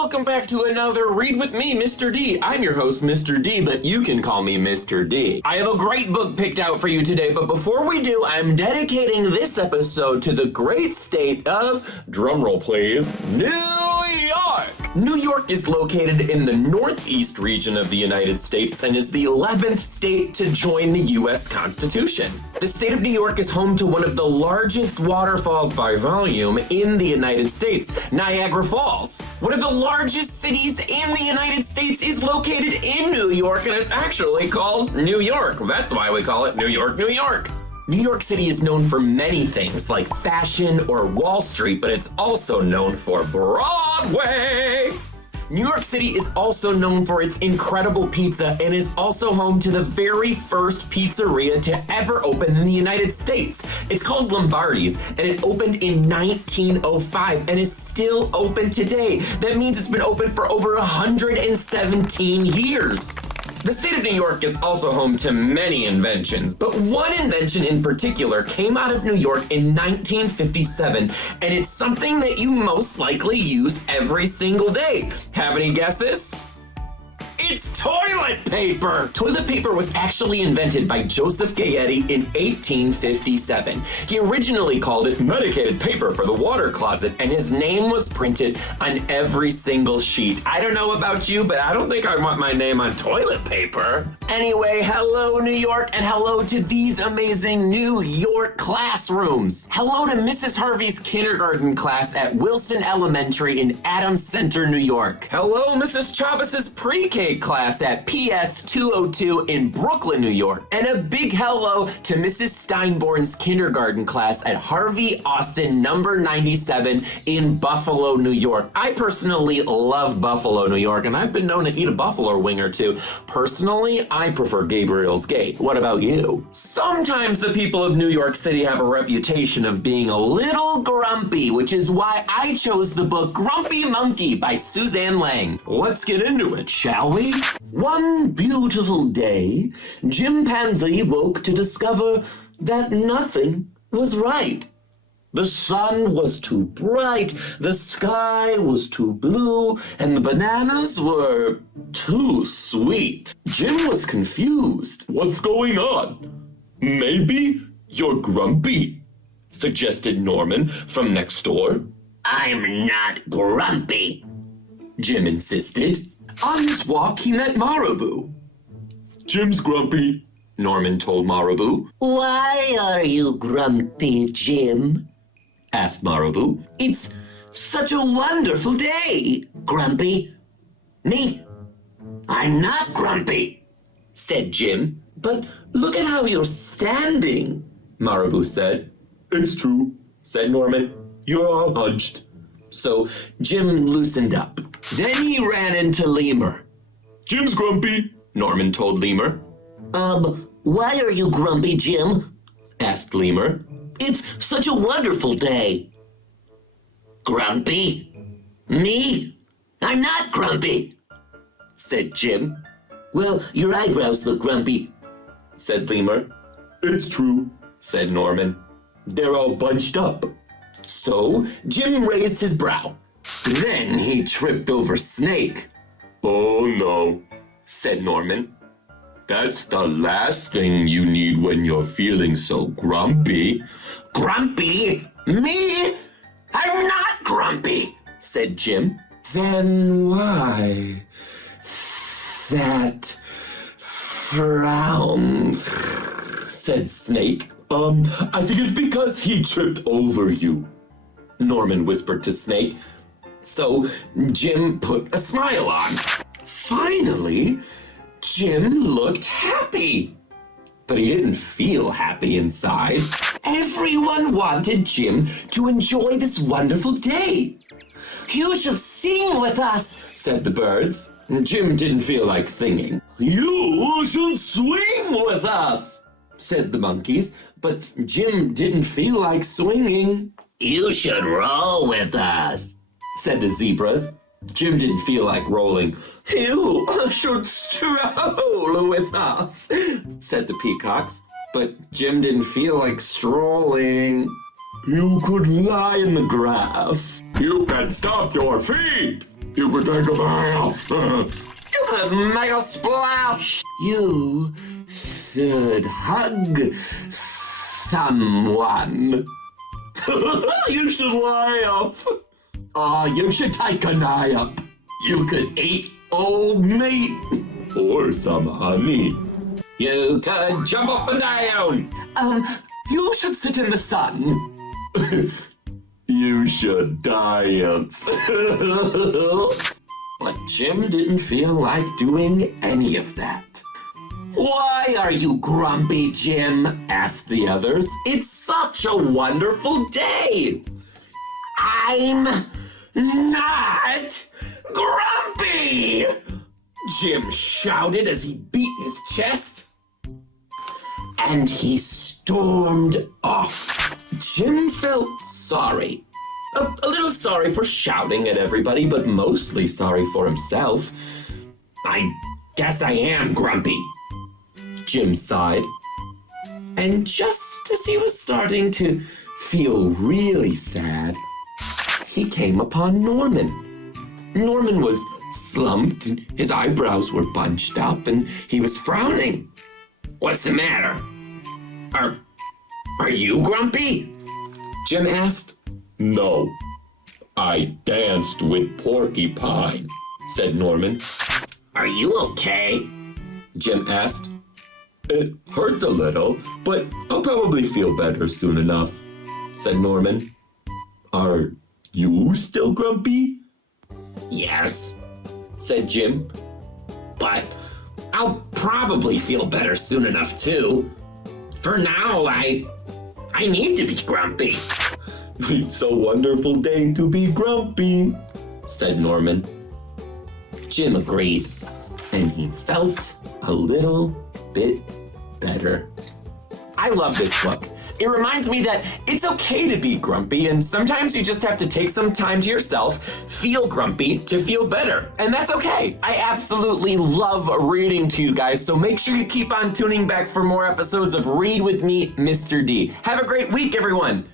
welcome back to another Read With Me, Mr. D. I'm your host, Mr. D, but you can call me Mr. D. I have a great book picked out for you today, but before we do, I'm dedicating this episode to the great state of, drumroll please, New York! New York is located in the northeast region of the United States and is the 11th state to join the U.S. Constitution. The state of New York is home to one of the largest waterfalls by volume in the United States, Niagara Falls. One of the largest cities in the United States is located in New York, and it's actually called New York. That's why we call it New York, New York. New York City is known for many things like fashion or Wall Street, but it's also known for Broadway. New York City is also known for its incredible pizza and is also home to the very first pizzeria to ever open in the United States. It's called Lombardi's, and it opened in 1905 and is still open today. That means it's been open for over 117 years. The state of New York is also home to many inventions, but one invention in particular came out of New York in 1957, and it's something that you most likely use every single day. Have any guesses? It's toilet paper! Toilet paper was actually invented by Joseph Gayetti in 1857. He originally called it medicated paper for the water closet, and his name was printed on every single sheet. I don't know about you, but I don't think I want my name on toilet paper. Anyway, hello New York, and hello to these amazing New York classrooms. Hello to Mrs. Harvey's kindergarten class at Wilson Elementary in Adams Center, New York. Hello Mrs. Chavez's pre-K class at PS 202 in Brooklyn, New York. And a big hello to Mrs. Steinborn's kindergarten class at Harvey Austin number 97 in Buffalo, New York. I personally love Buffalo, New York, and I've been known to eat a buffalo wing or two. Personally, I prefer Gabriel's Gate. What about you? Sometimes the people of New York City have a reputation of being a little grumpy, which is why I chose the book Grumpy Monkey by Suzanne Lang. Let's get into it, shall we? One beautiful day, Chimpanzee woke to discover that nothing was right. The sun was too bright, the sky was too blue, and the bananas were too sweet. Jim was confused. What's going on? Maybe you're grumpy, suggested Norman from next door. I'm not grumpy, Jim insisted. On his walk, he met Marabou. Jim's grumpy, Norman told Marabou. Why are you grumpy, Jim? Asked Marabou. It's such a wonderful day. Grumpy? Me? I'm not grumpy, said Jim. But look at how you're standing, Marabou said. It's true, said Norman. You're all hunched. So Jim loosened up. Then he ran into Lemur. Jim's grumpy, Norman told Lemur. Why are you grumpy, Jim? Asked Lemur. It's such a wonderful day. Grumpy? Me? I'm not grumpy, said Jim. Well, your eyebrows look grumpy, said Lemur. It's true, said Norman. They're all bunched up. So Jim raised his brow. Then he tripped over Snake. Oh no, said Norman. That's the last thing you need when you're feeling so grumpy. Grumpy? Me? I'm not grumpy, said Jim. Then why that frown, said Snake. I think it's because he tripped over you, Norman whispered to Snake. So Jim put a smile on. Finally, Jim looked happy. But he didn't feel happy inside. Everyone wanted Jim to enjoy this wonderful day. You should sing with us, said the birds. Jim didn't feel like singing. You should swing with us, said the monkeys. But Jim didn't feel like swinging. You should roll with us, said the zebras. Jim didn't feel like rolling. You should stroll with us, said the peacocks. But Jim didn't feel like strolling. You could lie in the grass. You can stomp your feet, You could take a bath. You could make a splash. You should hug someone. You should laugh. Oh, you should take a nap. You could eat old meat or some honey. You could jump up and down. You should sit in the sun. You should dance. But Jim didn't feel like doing any of that. Why are you grumpy, Jim? Asked the others. It's such a wonderful day. I'm not grumpy, Jim shouted as he beat his chest. And he stormed off. Jim felt sorry. A little sorry for shouting at everybody, but mostly sorry for himself. I guess I am grumpy, Jim sighed. And just as he was starting to feel really sad, he came upon Norman. Norman was slumped, and his eyebrows were bunched up, and he was frowning. What's the matter? Are you grumpy? Jim asked. No, I danced with Porcupine, said Norman. Are you okay? Jim asked. It hurts a little, but I'll probably feel better soon enough, said Norman. Are you still grumpy? Yes, said Jim. But I'll probably feel better soon enough too. For now, I need to be grumpy. It's a wonderful day to be grumpy, said Norman. Jim agreed, and he felt a little bit better. I love this book. It reminds me that it's okay to be grumpy, and sometimes you just have to take some time to yourself, feel grumpy to feel better. And that's okay. I absolutely love reading to you guys, so make sure you keep on tuning back for more episodes of Read With Me, Mr. D. Have a great week, everyone.